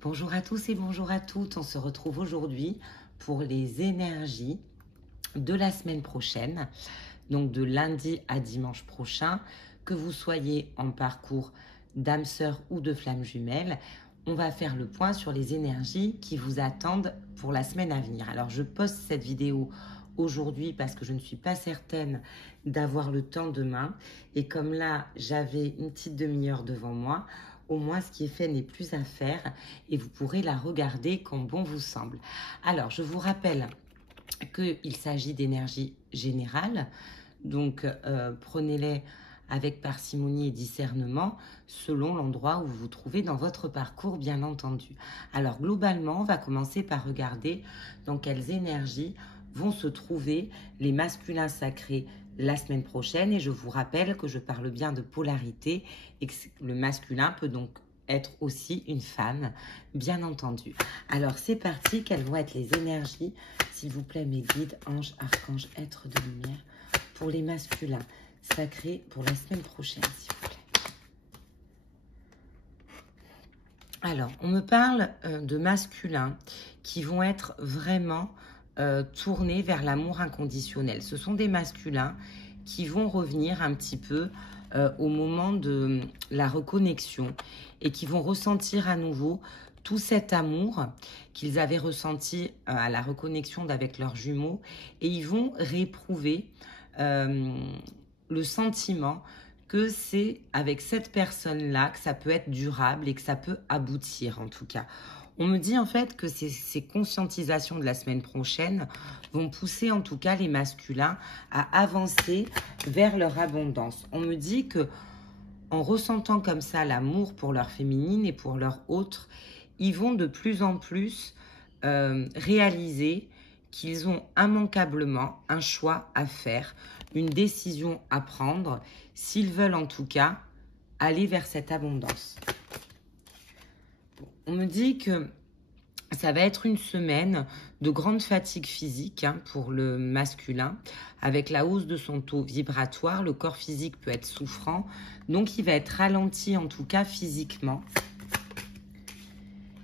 Bonjour à tous et bonjour à toutes. On se retrouve aujourd'hui pour les énergies de la semaine prochaine, donc de lundi à dimanche prochain, que vous soyez en parcours d'âme sœur ou de flamme jumelle. On va faire le point sur les énergies qui vous attendent pour la semaine à venir. Alors, je poste cette vidéo aujourd'hui parce que je ne suis pas certaine d'avoir le temps demain. Et comme là, j'avais une petite demi-heure devant moi, au moins ce qui est fait n'est plus à faire et vous pourrez la regarder comme bon vous semble. Alors, je vous rappelle qu'il s'agit d'énergie générale, donc prenez-les avec parcimonie et discernement selon l'endroit où vous vous trouvez dans votre parcours, bien entendu. Alors, globalement, on va commencer par regarder dans quelles énergies vont se trouver les masculins sacrés la semaine prochaine. Et je vous rappelle que je parle bien de polarité et que le masculin peut donc être aussi une femme, bien entendu. Alors, c'est parti. Quelles vont être les énergies, s'il vous plaît, mes guides, anges, archanges, êtres de lumière, pour les masculins sacrés pour la semaine prochaine, s'il vous plaît. Alors, on me parle de masculins qui vont être vraiment tournés vers l'amour inconditionnel. Ce sont des masculins qui vont revenir un petit peu au moment de la reconnexion et qui vont ressentir à nouveau tout cet amour qu'ils avaient ressenti à la reconnexion avec leurs jumeaux, et ils vont rééprouver le sentiment que c'est avec cette personne-là que ça peut être durable et que ça peut aboutir en tout cas. On me dit en fait que ces conscientisations de la semaine prochaine vont pousser en tout cas les masculins à avancer vers leur abondance. On me dit que en ressentant comme ça l'amour pour leur féminine et pour leur autre, ils vont de plus en plus réaliser qu'ils ont immanquablement un choix à faire, une décision à prendre, s'ils veulent en tout cas aller vers cette abondance. On me dit que ça va être une semaine de grande fatigue physique pour le masculin. Avec la hausse de son taux vibratoire, le corps physique peut être souffrant, donc il va être ralenti en tout cas physiquement.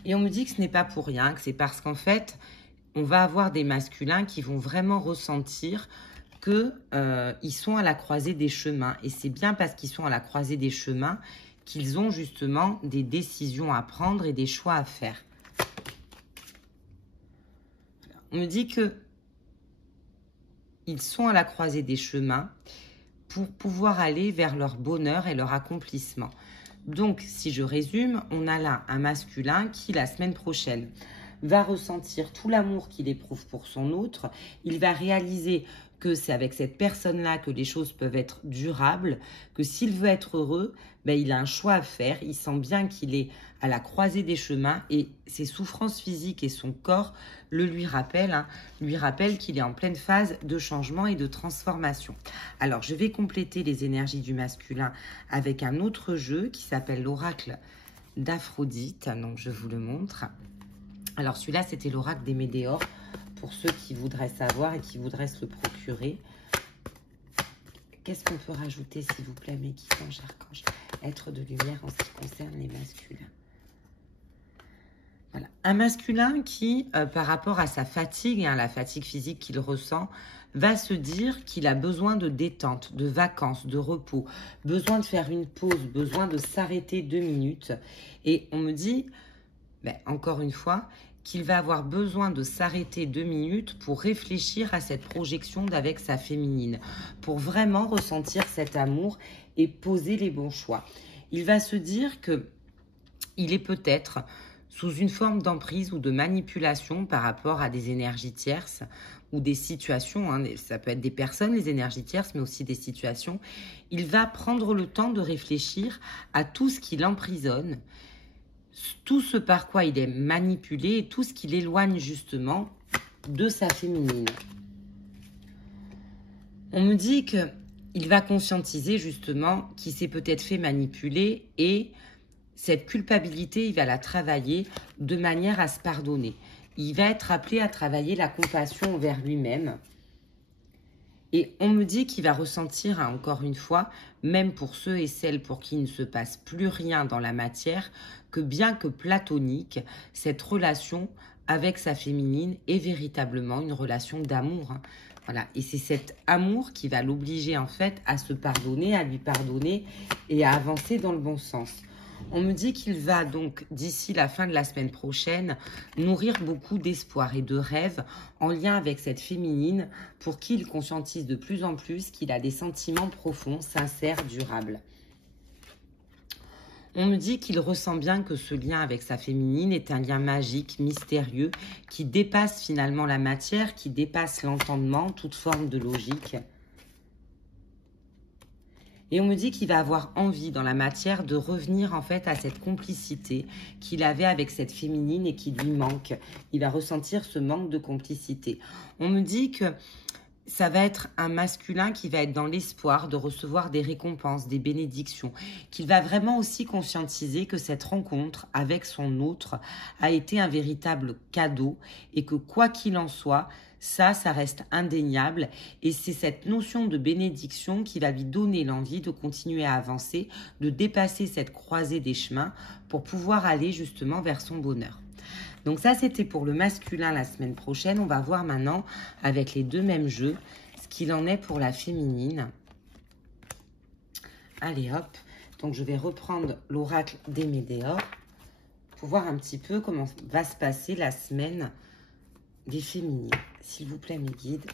Et on me dit que ce n'est pas pour rien, que c'est parce qu'en fait, on va avoir des masculins qui vont vraiment ressentir qu'ils sont à la croisée des chemins. Et c'est bien parce qu'ils sont à la croisée des chemins qu'ils ont justement des décisions à prendre et des choix à faire. On me dit que ils sont à la croisée des chemins pour pouvoir aller vers leur bonheur et leur accomplissement. Donc, si je résume, on a là un masculin qui, la semaine prochaine, va ressentir tout l'amour qu'il éprouve pour son autre. Il va réaliser que c'est avec cette personne-là que les choses peuvent être durables, que s'il veut être heureux, ben, il a un choix à faire. Il sent bien qu'il est à la croisée des chemins et ses souffrances physiques et son corps lui rappellent qu'il est en pleine phase de changement et de transformation. Alors, je vais compléter les énergies du masculin avec un autre jeu qui s'appelle l'oracle d'Aphrodite. Donc, je vous le montre. Alors, celui-là, c'était l'oracle des Médéors, pour ceux qui voudraient savoir et qui voudraient se le procurer. Qu'est-ce qu'on peut rajouter, s'il vous plaît, mes guides, anges, archanges, êtres de lumière en ce qui concerne les masculins? Voilà. Un masculin qui, par rapport à sa fatigue, la fatigue physique qu'il ressent, va se dire qu'il a besoin de détente, de vacances, de repos, besoin de faire une pause, besoin de s'arrêter 2 minutes. Et on me dit, encore une fois, qu'il va avoir besoin de s'arrêter 2 minutes pour réfléchir à cette projection d'avec sa féminine, pour vraiment ressentir cet amour et poser les bons choix. Il va se dire que il est peut-être sous une forme d'emprise ou de manipulation par rapport à des énergies tierces ou des situations, ça peut être des personnes, les énergies tierces, mais aussi des situations. Il va prendre le temps de réfléchir à tout ce qui l'emprisonne, tout ce par quoi il est manipulé et tout ce qui l'éloigne justement de sa féminine. On me dit qu'il va conscientiser justement qu'il s'est peut-être fait manipuler, et cette culpabilité, il va la travailler de manière à se pardonner. Il va être appelé à travailler la compassion envers lui-même Et on me dit qu'il va ressentir, hein, encore une fois, même pour ceux et celles pour qui il ne se passe plus rien dans la matière, que bien que platonique, cette relation avec sa féminine est véritablement une relation d'amour, hein. Voilà. Et c'est cet amour qui va l'obliger en fait à se pardonner, à lui pardonner et à avancer dans le bon sens. On me dit qu'il va donc, d'ici la fin de la semaine prochaine, nourrir beaucoup d'espoir et de rêves en lien avec cette féminine pour qui il conscientise de plus en plus qu'il a des sentiments profonds, sincères, durables. On me dit qu'il ressent bien que ce lien avec sa féminine est un lien magique, mystérieux, qui dépasse finalement la matière, qui dépasse l'entendement, toute forme de logique. Et on me dit qu'il va avoir envie dans la matière de revenir en fait à cette complicité qu'il avait avec cette féminine et qui lui manque. Il va ressentir ce manque de complicité. On me dit que ça va être un masculin qui va être dans l'espoir de recevoir des récompenses, des bénédictions, qu'il va vraiment aussi conscientiser que cette rencontre avec son autre a été un véritable cadeau et que quoi qu'il en soit, ça reste indéniable et c'est cette notion de bénédiction qui va lui donner l'envie de continuer à avancer, de dépasser cette croisée des chemins pour pouvoir aller justement vers son bonheur. Donc ça, c'était pour le masculin la semaine prochaine. On va voir maintenant, avec les deux mêmes jeux, ce qu'il en est pour la féminine. Allez, hop. Donc, je vais reprendre l'oracle des Médéors pour voir un petit peu comment va se passer la semaine des féminines. S'il vous plaît, mes guides,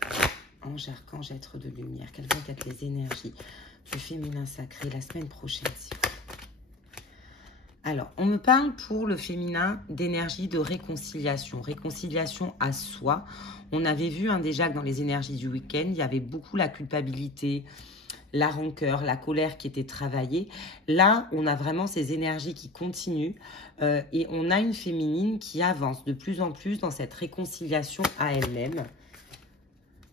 anges, archanges, êtres de lumière, quelles vont être les énergies du féminin sacré la semaine prochaine, s'il vous plaît. Alors, on me parle pour le féminin d'énergie de réconciliation, réconciliation à soi. On avait vu déjà que dans les énergies du week-end, il y avait beaucoup la culpabilité, la rancœur, la colère qui était travaillée. Là, on a vraiment ces énergies qui continuent et on a une féminine qui avance de plus en plus dans cette réconciliation à elle-même.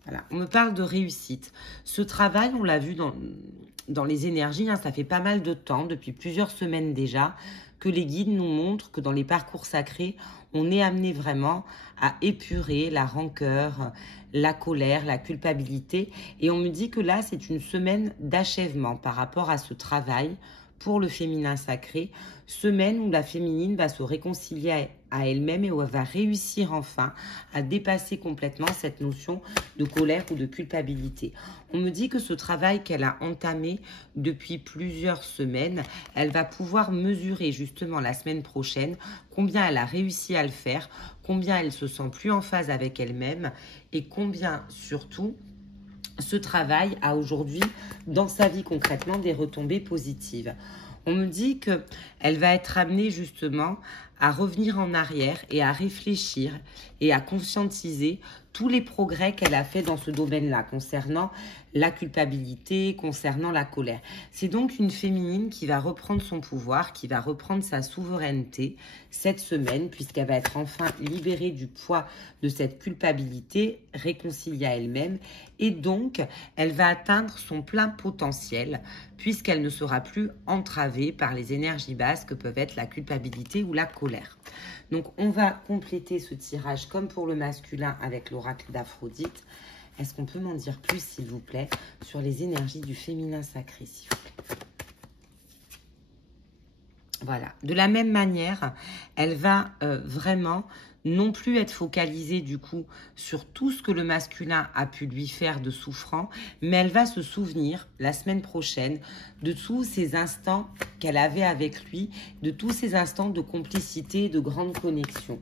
Voilà. On me parle de réussite. Ce travail, on l'a vu dans les énergies, hein, ça fait pas mal de temps, depuis plusieurs semaines déjà, que les guides nous montrent que dans les parcours sacrés, on est amené vraiment à épurer la rancœur, la colère, la culpabilité. Et on me dit que là, c'est une semaine d'achèvement par rapport à ce travail pour le féminin sacré. Semaine où la féminine va se réconcilier à elle-même et où elle va réussir enfin à dépasser complètement cette notion de colère ou de culpabilité. On me dit que ce travail qu'elle a entamé depuis plusieurs semaines, elle va pouvoir mesurer justement la semaine prochaine combien elle a réussi à le faire, combien elle se sent plus en phase avec elle-même et combien surtout ce travail a aujourd'hui dans sa vie concrètement des retombées positives. On me dit qu'elle va être amenée justement à revenir en arrière et à réfléchir et à conscientiser tous les progrès qu'elle a fait dans ce domaine-là, concernant la culpabilité, concernant la colère. C'est donc une féminine qui va reprendre son pouvoir, qui va reprendre sa souveraineté cette semaine, puisqu'elle va être enfin libérée du poids de cette culpabilité, réconciliée à elle-même, et donc elle va atteindre son plein potentiel, puisqu'elle ne sera plus entravée par les énergies basses que peuvent être la culpabilité ou la colère. Donc, on va compléter ce tirage comme pour le masculin avec l'oracle d'Aphrodite. Est-ce qu'on peut m'en dire plus, s'il vous plaît, sur les énergies du féminin sacré, s'il vous plaît? Voilà. De la même manière, elle va vraiment non plus être focalisée du coup sur tout ce que le masculin a pu lui faire de souffrant, mais elle va se souvenir la semaine prochaine de tous ces instants qu'elle avait avec lui, de tous ces instants de complicité, de grande connexion.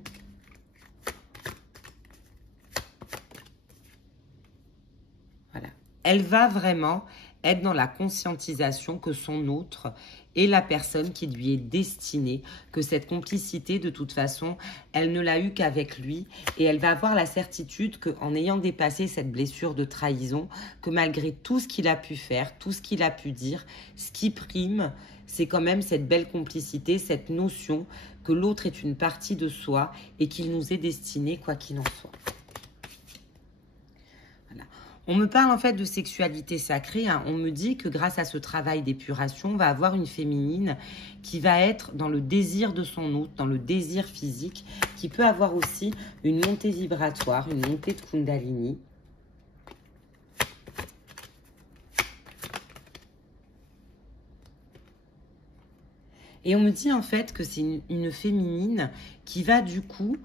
Voilà. Elle va vraiment être dans la conscientisation que son autre est la personne qui lui est destinée, que cette complicité, de toute façon, elle ne l'a eu qu'avec lui. Et elle va avoir la certitude qu'en ayant dépassé cette blessure de trahison, que malgré tout ce qu'il a pu faire, tout ce qu'il a pu dire, ce qui prime, c'est quand même cette belle complicité, cette notion que l'autre est une partie de soi et qu'il nous est destiné quoi qu'il en soit. On me parle en fait de sexualité sacrée, hein. On me dit que grâce à ce travail d'épuration, on va avoir une féminine qui va être dans le désir de son hôte, dans le désir physique, qui peut avoir aussi une montée vibratoire, une montée de Kundalini. Et on me dit en fait que c'est une féminine qui va du coup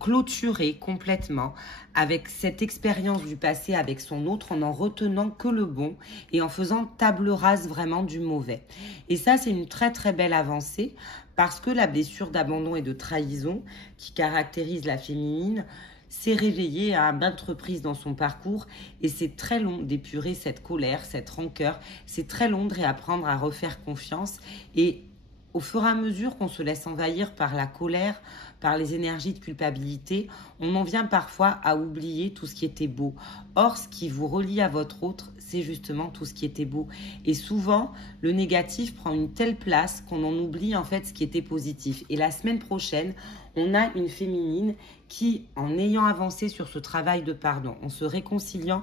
clôturer complètement avec cette expérience du passé avec son autre en retenant que le bon et en faisant table rase vraiment du mauvais. Et ça, c'est une très très belle avancée parce que la blessure d'abandon et de trahison qui caractérise la féminine s'est réveillée à maintes reprises dans son parcours et c'est très long d'épurer cette colère, cette rancœur, c'est très long de réapprendre à refaire confiance et au fur et à mesure qu'on se laisse envahir par la colère, par les énergies de culpabilité, on en vient parfois à oublier tout ce qui était beau. Or, ce qui vous relie à votre autre, c'est justement tout ce qui était beau. Et souvent, le négatif prend une telle place qu'on en oublie en fait ce qui était positif. Et la semaine prochaine, on a une féminine qui, en ayant avancé sur ce travail de pardon, en se réconciliant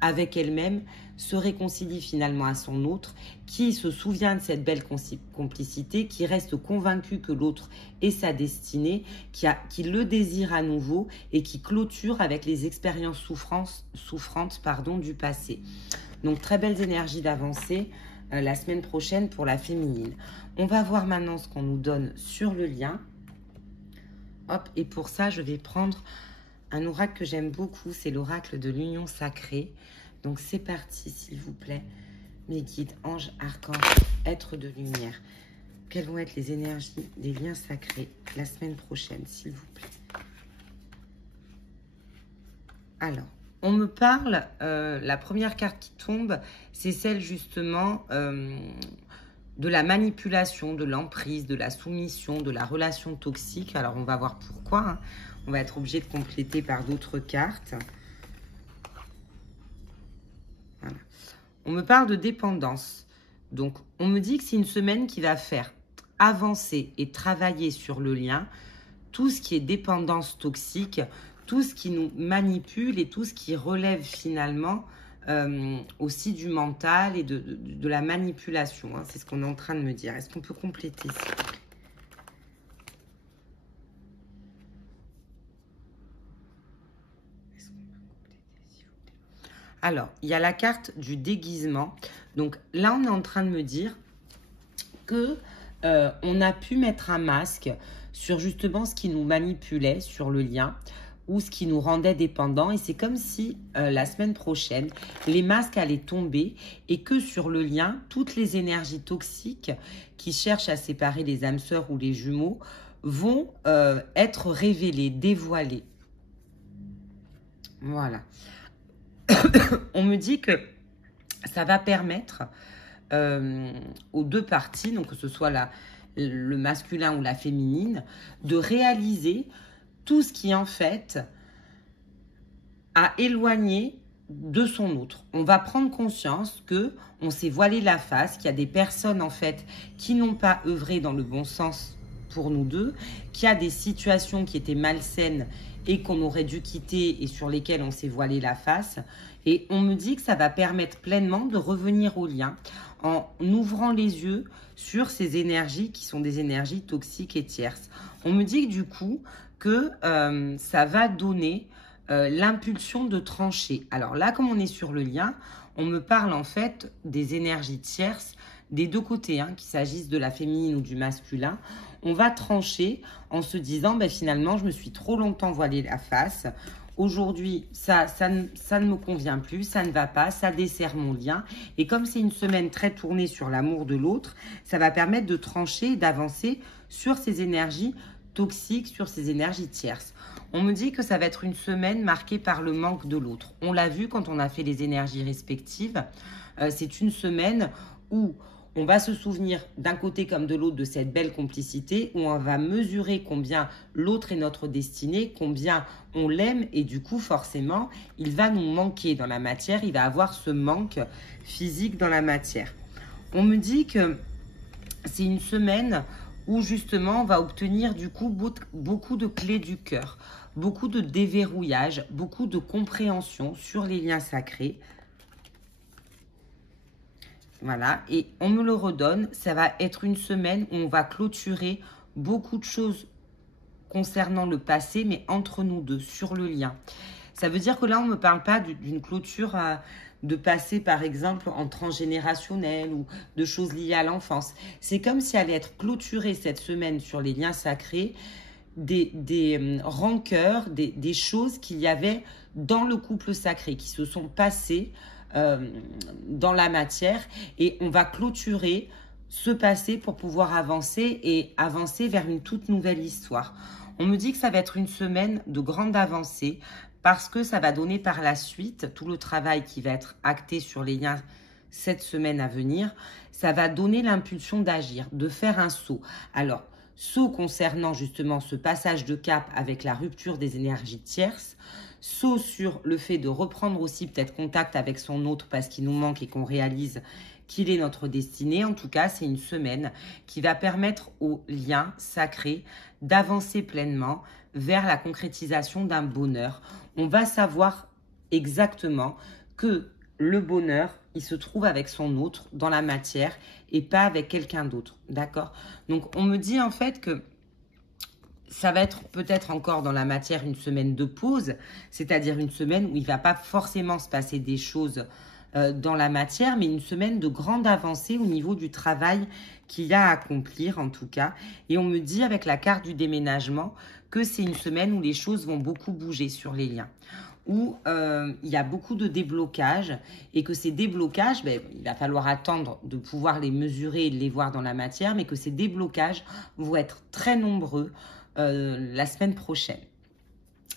avec elle-même, se réconcilie finalement à son autre, qui se souvient de cette belle complicité, qui reste convaincu que l'autre est sa destinée, qui le désire à nouveau et qui clôture avec les expériences souffrantes du passé. Donc très belles énergies d'avancée la semaine prochaine pour la féminine. On va voir maintenant ce qu'on nous donne sur le lien. Hop, et pour ça, je vais prendre un oracle que j'aime beaucoup, c'est l'oracle de l'union sacrée. Donc c'est parti, s'il vous plaît, mes guides, anges, archanges, êtres de lumière. Quelles vont être les énergies des liens sacrés la semaine prochaine, s'il vous plaît? Alors, on me parle, la première carte qui tombe, c'est celle justement de la manipulation, de l'emprise, de la soumission, de la relation toxique. Alors, on va voir pourquoi, hein. On va être obligé de compléter par d'autres cartes. Voilà. On me parle de dépendance. Donc, on me dit que c'est une semaine qui va faire avancer et travailler sur le lien, tout ce qui est dépendance toxique, tout ce qui nous manipule et tout ce qui relève finalement aussi du mental et de la manipulation. Hein. C'est ce qu'on est en train de me dire. Est-ce qu'on peut compléter ça? Alors, il y a la carte du déguisement. Donc là, on est en train de me dire que on a pu mettre un masque sur justement ce qui nous manipulait sur le lien ou ce qui nous rendait dépendants. Et c'est comme si la semaine prochaine, les masques allaient tomber et que sur le lien, toutes les énergies toxiques qui cherchent à séparer les âmes sœurs ou les jumeaux vont être révélées, dévoilées. Voilà. On me dit que ça va permettre aux deux parties, donc que ce soit le masculin ou la féminine, de réaliser tout ce qui en fait a éloigné de son autre. On va prendre conscience que on s'est voilé la face, qu'il y a des personnes en fait qui n'ont pas œuvré dans le bon sens pour nous deux, qu'il y a des situations qui étaient malsaines et qu'on aurait dû quitter et sur lesquelles on s'est voilé la face. Et on me dit que ça va permettre pleinement de revenir au lien en ouvrant les yeux sur ces énergies qui sont des énergies toxiques et tierces. On me dit que du coup, que ça va donner l'impulsion de trancher. Alors là, comme on est sur le lien, on me parle en fait des énergies tierces des deux côtés, hein, qu'il s'agisse de la féminine ou du masculin. On va trancher en se disant, ben, finalement, je me suis trop longtemps voilé la face. Aujourd'hui, ça ne me convient plus, ça ne va pas, ça dessert mon lien. Et comme c'est une semaine très tournée sur l'amour de l'autre, ça va permettre de trancher et d'avancer sur ces énergies toxiques, sur ces énergies tierces. On me dit que ça va être une semaine marquée par le manque de l'autre. On l'a vu quand on a fait les énergies respectives. C'est une semaine où on va se souvenir d'un côté comme de l'autre de cette belle complicité, où on va mesurer combien l'autre est notre destinée, combien on l'aime et du coup forcément il va nous manquer dans la matière, il va avoir ce manque physique dans la matière. On me dit que c'est une semaine où justement on va obtenir du coup beaucoup de clés du cœur, beaucoup de déverrouillage, beaucoup de compréhension sur les liens sacrés. Voilà, et on me le redonne, ça va être une semaine où on va clôturer beaucoup de choses concernant le passé, mais entre nous deux, sur le lien. Ça veut dire que là, on ne me parle pas d'une clôture de passer, par exemple, en transgénérationnel ou de choses liées à l'enfance. C'est comme si allait être clôturée cette semaine sur les liens sacrés, des rancœurs, des choses qu'il y avait dans le couple sacré, qui se sont passées dans la matière. Et on va clôturer ce passé pour pouvoir avancer et avancer vers une toute nouvelle histoire. On me dit que ça va être une semaine de grande avancée parce que ça va donner par la suite tout le travail qui va être acté sur les liens cette semaine à venir. Ça va donner l'impulsion d'agir, de faire un saut. Alors, saut concernant justement ce passage de cap avec la rupture des énergies tierces, saut sur le fait de reprendre aussi peut-être contact avec son autre parce qu'il nous manque et qu'on réalise qu'il est notre destinée. En tout cas, c'est une semaine qui va permettre aux liens sacrés d'avancer pleinement vers la concrétisation d'un bonheur. On va savoir exactement que le bonheur, il se trouve avec son autre dans la matière et pas avec quelqu'un d'autre, d'accord? Donc, on me dit en fait que ça va être peut-être encore dans la matière une semaine de pause, c'est-à-dire une semaine où il ne va pas forcément se passer des choses dans la matière, mais une semaine de grande avancée au niveau du travail qu'il y a à accomplir en tout cas. Et on me dit avec la carte du déménagement que c'est une semaine où les choses vont beaucoup bouger sur les liens, où il y a beaucoup de déblocages et que ces déblocages, il va falloir attendre de pouvoir les mesurer et de les voir dans la matière, mais que ces déblocages vont être très nombreux la semaine prochaine.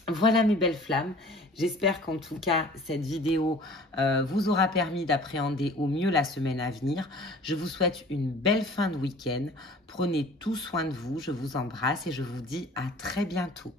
Voilà mes belles flammes, j'espère qu'en tout cas cette vidéo vous aura permis d'appréhender au mieux la semaine à venir. Je vous souhaite une belle fin de week-end, prenez tout soin de vous, je vous embrasse et je vous dis à très bientôt.